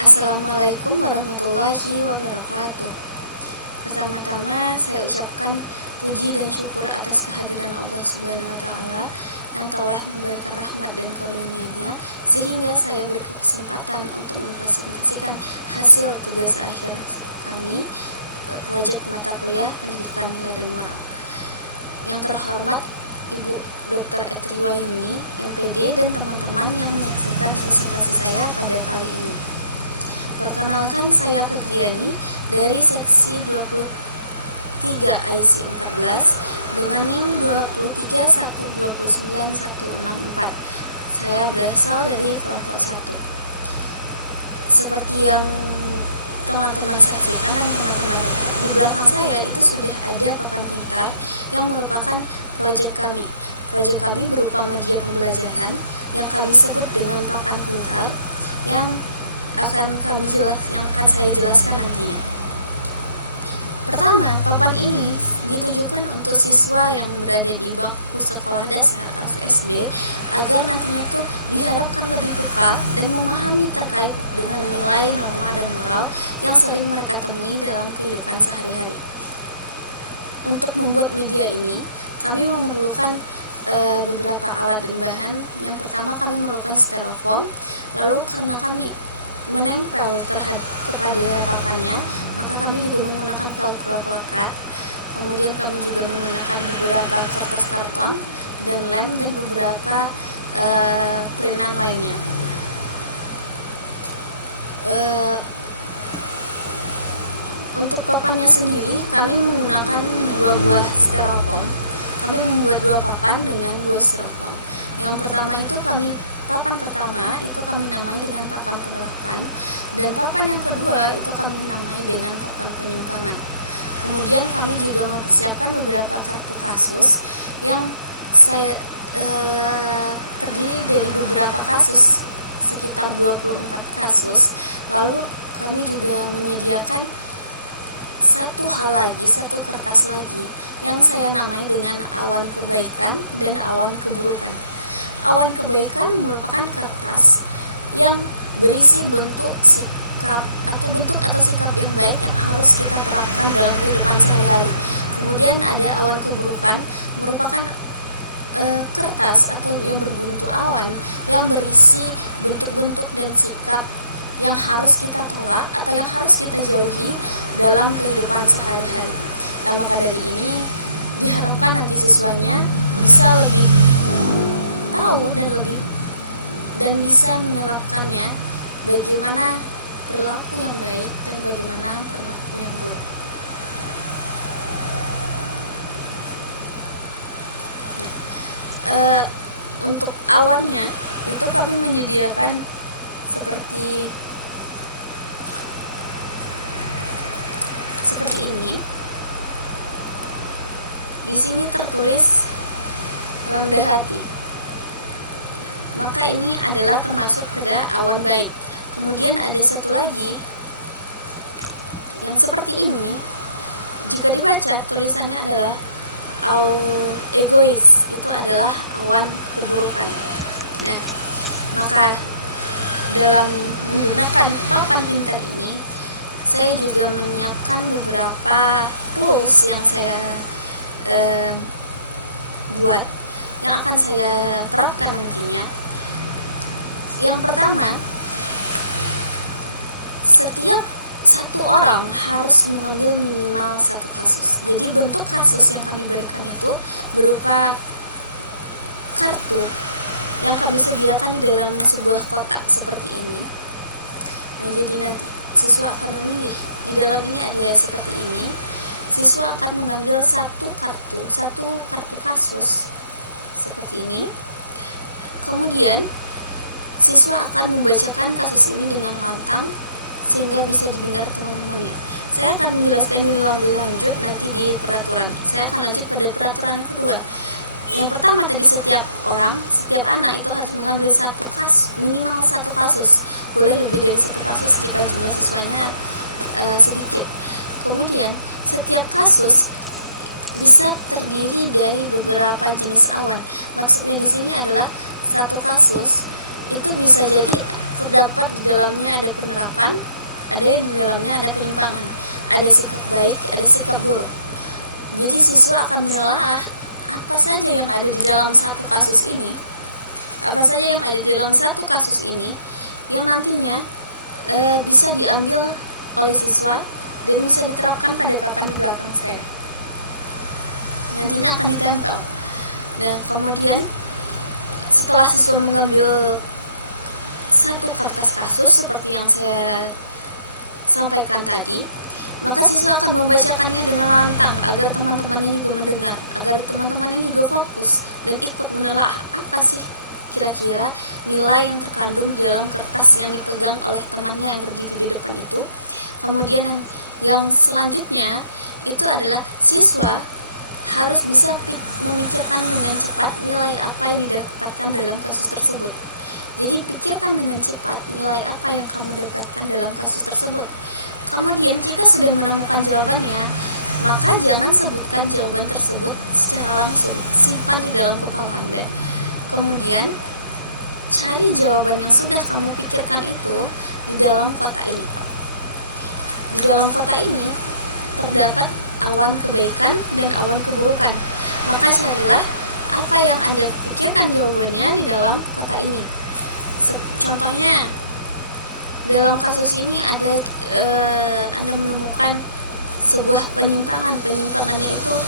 Assalamualaikum warahmatullahi wabarakatuh. Pertama-tama saya ucapkan puji dan syukur atas kehadiran Allah Subhanahu wa taala yang telah memberikan rahmat dan karunia-Nya sehingga saya berkesempatan untuk mempresentasikan hasil tugas akhir kami proyek mata kuliah pendidikan dan moral. Yang terhormat Ibu Dr. Etriwaini, MPD, dan teman-teman yang menyaksikan presentasi saya pada kali ini. Perkenalkan, saya Febriani dari seksi 23 IC 14 dengan NIM 231291164. Saya berasal dari kelompok 1. Seperti yang teman-teman saksikan dan teman-teman lihat, di belakang saya itu sudah ada papan pintar yang merupakan proyek kami. Proyek kami berupa media pembelajaran yang kami sebut dengan papan pintar yang akan saya jelaskan nantinya. Pertama, papan ini ditujukan untuk siswa yang berada di bangku sekolah dasar atau SD agar nantinya tuh diharapkan lebih peka dan memahami terkait dengan nilai, norma, dan moral yang sering mereka temui dalam kehidupan sehari-hari. Untuk membuat media ini, kami memerlukan beberapa alat dan bahan. Yang pertama, kami memerlukan styrofoam. Lalu karena kami menempel kepada papannya, maka kami juga menggunakan velcro pelekat. Kemudian kami juga menggunakan beberapa kertas karton dan lem dan beberapa printan lainnya. Untuk papannya sendiri, kami menggunakan 2 buah styrofoam. Kami membuat 2 papan dengan 2 styrofoam. Yang pertama itu papan pertama itu kami namai dengan papan penerapan, dan papan yang kedua itu kami namai dengan papan penyimpanan. Kemudian kami juga mempersiapkan beberapa kartu kasus yang saya terdiri dari beberapa kasus, sekitar 24 kasus. Lalu kami juga menyediakan satu kertas lagi yang saya namai dengan awan kebaikan dan awan keburukan. Awan kebaikan merupakan kertas yang berisi bentuk atau sikap yang baik yang harus kita terapkan dalam kehidupan sehari-hari. Kemudian ada awan keburukan, merupakan kertas atau yang berbentuk awan yang berisi bentuk-bentuk dan sikap yang harus kita tolak atau yang harus kita jauhi dalam kehidupan sehari-hari. Nah, maka dari ini diharapkan nanti siswanya bisa lebih tahu dan bisa menerapkannya, bagaimana perilaku yang baik dan bagaimana perilaku yang buruk. Untuk awannya itu kami menyediakan seperti ini. Di sini tertulis rendah hati. Maka ini adalah termasuk pada awan baik. Kemudian ada satu lagi yang seperti ini. Jika dibaca tulisannya adalah egois. Itu adalah awan keburukan. Nah, maka dalam menggunakan papan pintar ini, saya juga menyiapkan beberapa tools yang saya buat yang akan saya terapkan nantinya. Yang pertama, setiap satu orang harus mengambil minimal 1 kasus. Jadi bentuk kasus yang kami berikan itu berupa kartu yang kami sediakan dalam sebuah kotak seperti ini. Jadi siswa akan memilih. Di dalam ini ada seperti ini. Siswa akan mengambil satu kartu kasus seperti ini. Kemudian siswa akan membacakan kasus ini dengan lantang sehingga bisa didengar teman-temannya. Saya akan menjelaskan lebih lanjut nanti di peraturan. Saya akan lanjut pada peraturan yang kedua. Yang pertama tadi, setiap anak itu harus mengambil minimal satu kasus. Boleh lebih dari 1 kasus jika jumlah siswanya sedikit. Kemudian setiap kasus bisa terdiri dari beberapa jenis awan. Maksudnya di sini adalah satu kasus itu bisa jadi terdapat di dalamnya ada penerapan, ada yang di dalamnya ada penyimpangan, ada sikap baik, ada sikap buruk. Jadi siswa akan menelaah apa saja yang ada di dalam satu kasus ini, yang nantinya bisa diambil oleh siswa dan bisa diterapkan pada papan di belakang saya. Nantinya akan ditempel. Nah, kemudian setelah siswa mengambil satu kertas kasus seperti yang saya sampaikan tadi, maka siswa akan membacakannya dengan lantang agar teman-temannya juga mendengar, agar teman-temannya juga fokus dan ikut menelaah apa sih kira-kira nilai yang terkandung di dalam kertas yang dipegang oleh temannya yang berdiri di depan itu. Kemudian yang selanjutnya itu adalah siswa harus bisa memikirkan dengan cepat nilai apa yang didapatkan dalam kasus tersebut. Jadi pikirkan dengan cepat nilai apa yang kamu dapatkan dalam kasus tersebut. Kemudian jika sudah menemukan jawabannya, maka jangan sebutkan jawaban tersebut secara langsung, simpan di dalam kepala Anda. Kemudian cari jawaban yang sudah kamu pikirkan itu di dalam kotak ini. Di dalam kotak ini terdapat awan kebaikan dan awan keburukan. Maka carilah apa yang Anda pikirkan jawabannya di dalam kotak ini. Contohnya, dalam kasus ini ada Anda menemukan sebuah penyimpangan. Penyimpangannya itu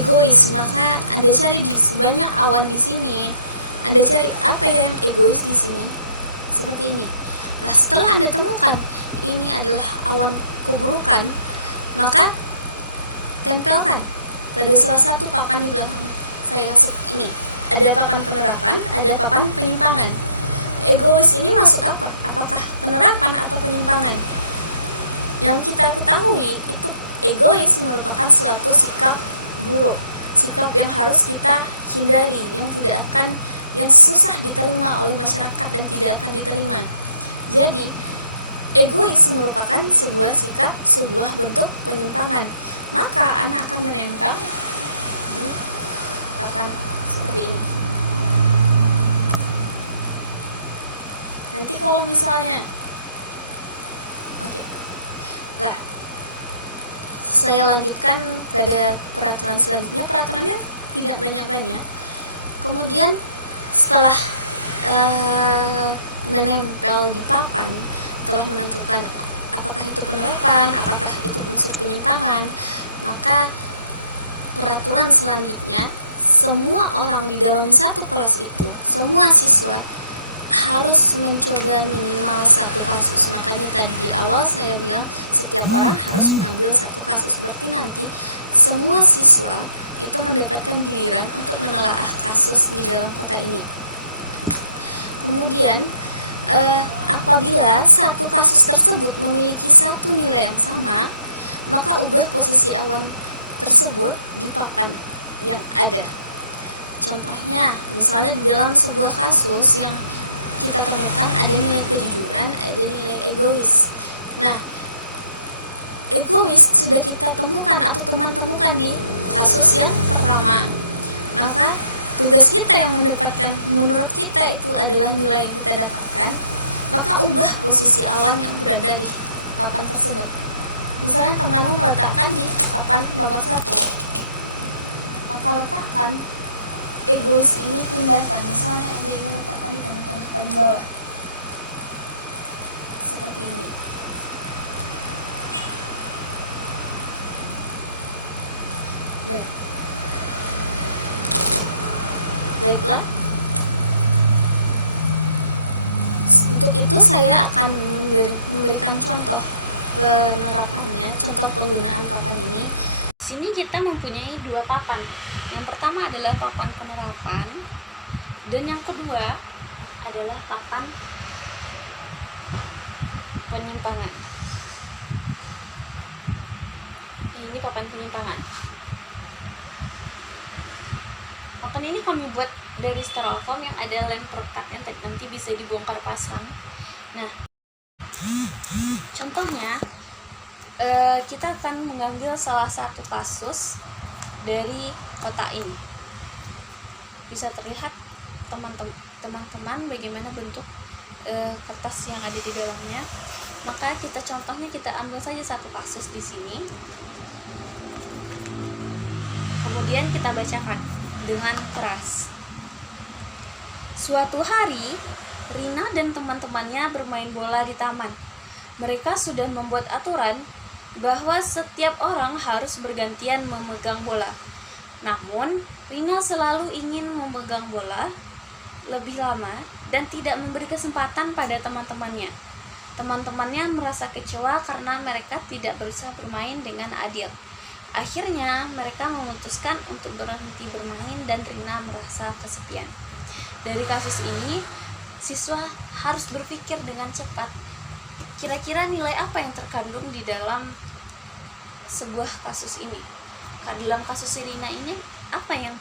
egois. Maka Anda cari di sebanyak awan di sini. Anda cari apa yang egois di sini. Seperti ini. Nah, setelah Anda temukan ini adalah awan keburukan, maka tempelkan pada salah satu papan di belakang kayak seperti ini. Ada papan penerapan, ada papan penyimpangan. Egois ini masuk apa? Apakah penerapan atau penyimpangan? Yang kita ketahui itu egois merupakan suatu sikap buruk, sikap yang harus kita hindari, yang susah diterima oleh masyarakat dan tidak akan diterima. Jadi egois merupakan sebuah sikap, sebuah bentuk penyimpangan. Maka anak akan menempel di papan seperti ini. Nanti kalau misalnya ya, saya lanjutkan pada peraturan selanjutnya. Peraturannya tidak banyak-banyak. Kemudian setelah menempel di papan, setelah menentukan apakah itu penerapan, apakah itu unsur penyimpangan, maka peraturan selanjutnya semua orang di dalam satu kelas itu, semua siswa harus mencoba minimal satu kasus. Makanya tadi di awal saya bilang setiap orang harus mengambil satu kasus. Berarti nanti semua siswa itu mendapatkan giliran untuk menelaah kasus di dalam kota ini. Kemudian apabila satu kasus tersebut memiliki satu nilai yang sama, maka ubah posisi awan tersebut di papan yang ada. Contohnya, misalnya di dalam sebuah kasus yang kita temukan ada nilai kejujuran, ada nilai egois. Nah, egois sudah kita temukan atau teman temukan di kasus yang pertama. Maka tugas kita yang mendapatkan menurut kita itu adalah nilai yang kita dapatkan, maka ubah posisi awan yang berada di papan tersebut. Misalnya temanmu meletakkan di papan nomor 1, maka letakkan egois ini pindahkan. Misalnya Anda ingin letakkan di papan paling bawah seperti ini. Baiklah, untuk itu saya akan memberikan contoh penerapannya, contoh penggunaan papan ini. Di sini kita mempunyai dua papan. Yang pertama adalah papan penerapan, dan yang kedua adalah papan penyimpangan. Ini papan penyimpangan. Papan ini kami buat dari styrofoam yang ada lem perekat yang nanti bisa dibongkar pasang. Nah, contohnya kita akan mengambil salah satu kasus dari kotak ini. Bisa terlihat teman-teman teman-teman bagaimana bentuk kertas yang ada di dalamnya. Maka contohnya kita ambil saja satu kasus di sini. Kemudian kita bacakan dengan keras. Suatu hari, Rina dan teman-temannya bermain bola di taman. Mereka sudah membuat aturan bahwa setiap orang harus bergantian memegang bola. Namun, Rina selalu ingin memegang bola lebih lama dan tidak memberi kesempatan pada teman-temannya. Teman-temannya merasa kecewa karena mereka tidak berusaha bermain dengan adil. Akhirnya, mereka memutuskan untuk berhenti bermain dan Rina merasa kesepian. Dari kasus ini, siswa harus berpikir dengan cepat. Kira-kira nilai apa yang terkandung di dalam sebuah kasus ini? Dalam kasus Rina ini, apa yang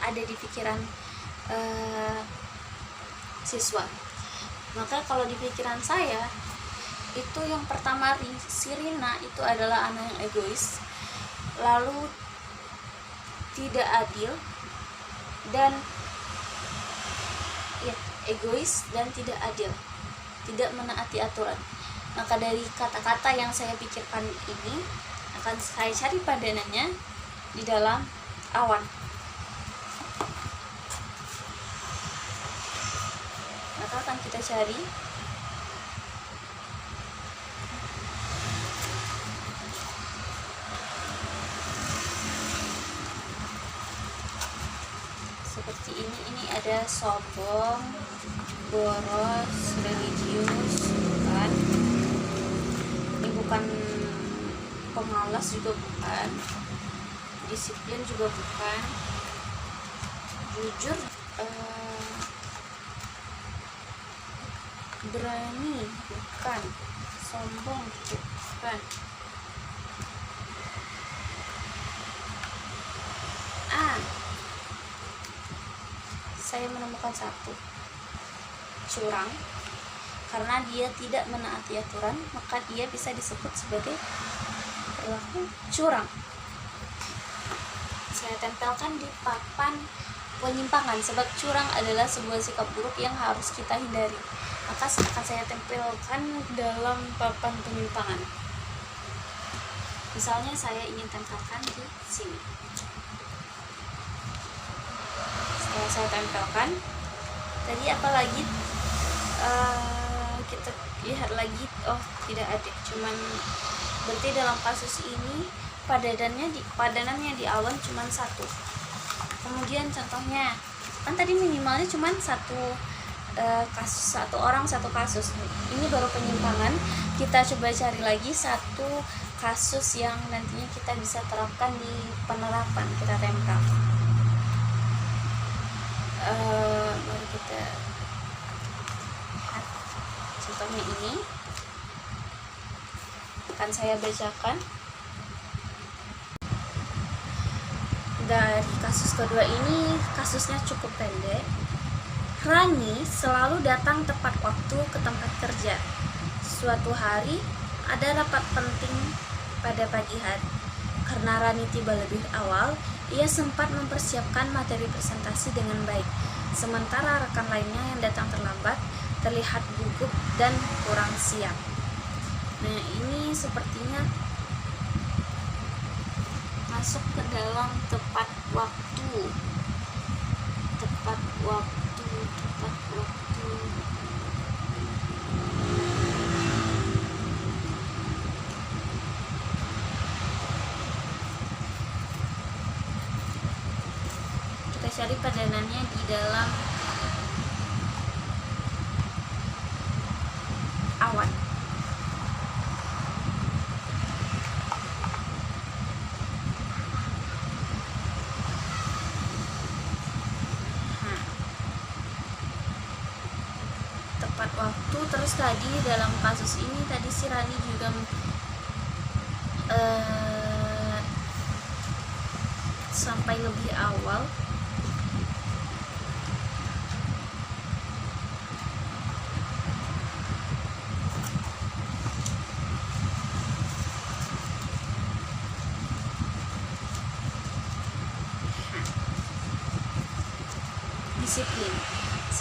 ada di pikiran siswa? Maka kalau di pikiran saya, itu yang pertama, si Rina itu adalah anak yang egois, lalu tidak adil, dan tidak adil, tidak menaati aturan. Maka dari kata-kata yang saya pikirkan ini akan saya cari padanannya di dalam awan. Maka akan kita cari seperti ini ada sombong, boros, religius, bukan. Ini bukan pemalas juga bukan, disiplin juga bukan, jujur, berani bukan, sombong bukan. Saya menemukan satu, curang. Karena dia tidak menaati aturan, maka dia bisa disebut sebagai perilaku curang. Saya tempelkan di papan penyimpangan, sebab curang adalah sebuah sikap buruk yang harus kita hindari. Maka akan saya tempelkan dalam papan penyimpangan. Misalnya saya ingin tempelkan di sini. Setelah saya tempelkan, tadi apalagi kita lihat lagi, tidak ada, cuman berarti dalam kasus ini padanannya di awan cuman satu. Kemudian contohnya kan tadi minimalnya cuman satu kasus, satu orang satu kasus. Ini baru penyimpangan. Kita coba cari lagi satu kasus yang nantinya kita bisa terapkan di penerapan. Kita tempel. Baru kita lihat contohnya ini. Akan saya bacakan. Dari kasus kedua ini, kasusnya cukup pendek. Rani selalu datang tepat waktu ke tempat kerja. Suatu hari ada rapat penting pada pagi hari. Karena Rani tiba lebih awal, ia sempat mempersiapkan materi presentasi dengan baik. Sementara rekan lainnya yang datang terlambat terlihat gugup dan kurang siap. Nah, ini sepertinya masuk ke dalam tepat waktu. Kita cari padanannya di dalam awan. Tepat waktu. Terus tadi dalam kasus ini tadi si Rani juga sampai lebih awal.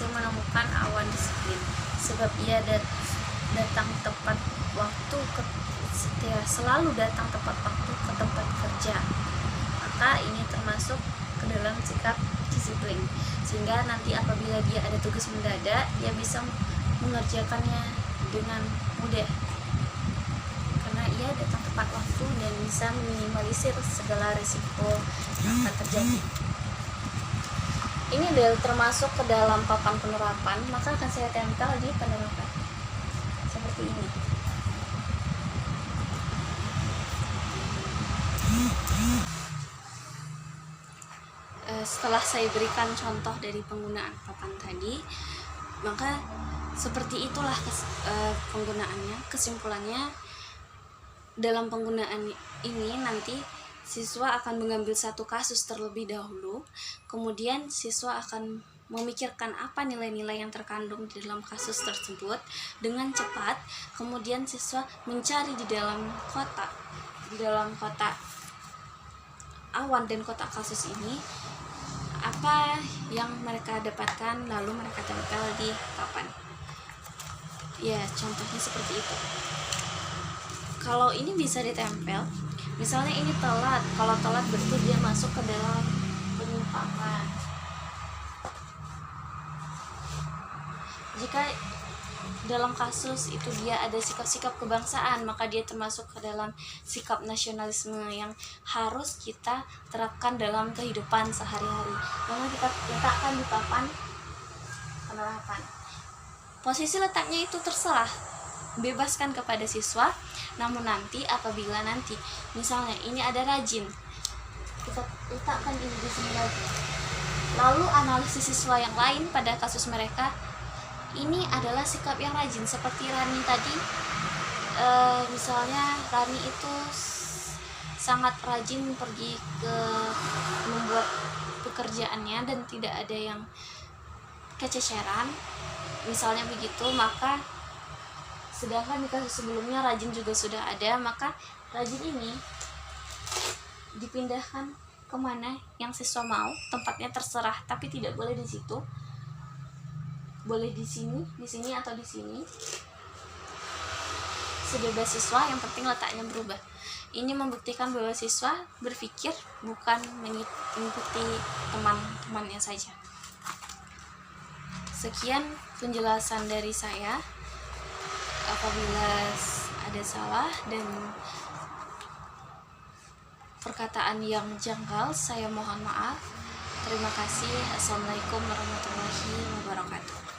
berhasil menemukan awan disiplin, sebab ia datang tepat waktu selalu datang tepat waktu ke tempat kerja. Maka ini termasuk ke dalam sikap disiplin, sehingga nanti apabila dia ada tugas mendadak, dia bisa mengerjakannya dengan mudah karena ia datang tepat waktu dan bisa meminimalisir segala risiko yang akan terjadi. Ini termasuk ke dalam papan penerapan, maka akan saya tempel di penerapan seperti ini. Setelah saya berikan contoh dari penggunaan papan tadi, maka seperti itulah penggunaannya. Kesimpulannya, dalam penggunaan ini nanti siswa akan mengambil satu kasus terlebih dahulu, kemudian siswa akan memikirkan apa nilai-nilai yang terkandung di dalam kasus tersebut dengan cepat, kemudian siswa mencari di dalam kotak awan dan kotak kasus ini apa yang mereka dapatkan, lalu mereka tempel di papan. Ya, contohnya seperti itu. Kalau ini bisa ditempel, misalnya ini telat, kalau telat berarti dia masuk ke dalam penyimpangan. Jika dalam kasus itu dia ada sikap-sikap kebangsaan, maka dia termasuk ke dalam sikap nasionalisme yang harus kita terapkan dalam kehidupan sehari-hari. Lalu kita letakkan di papan penerapan. Posisi letaknya itu terserah, bebaskan kepada siswa. Namun nanti apabila nanti misalnya ini ada rajin, kita letakkan ini di sini lagi. Lalu analisis siswa yang lain pada kasus mereka, ini adalah sikap yang rajin seperti Rani tadi. Misalnya Rani itu sangat rajin pergi ke membuat pekerjaannya dan tidak ada yang kececeran, misalnya begitu. Maka sedangkan di kasus sebelumnya rajin juga sudah ada, maka rajin ini dipindahkan kemana yang siswa mau, tempatnya terserah, tapi tidak boleh di situ, boleh di sini atau di sini, sebebas siswa, yang penting letaknya berubah. Ini membuktikan bahwa siswa berpikir, bukan mengikuti teman-temannya saja. Sekian penjelasan dari saya. Apabila ada salah dan perkataan yang janggal, saya mohon maaf. Terima kasih. Assalamualaikum warahmatullahi wabarakatuh.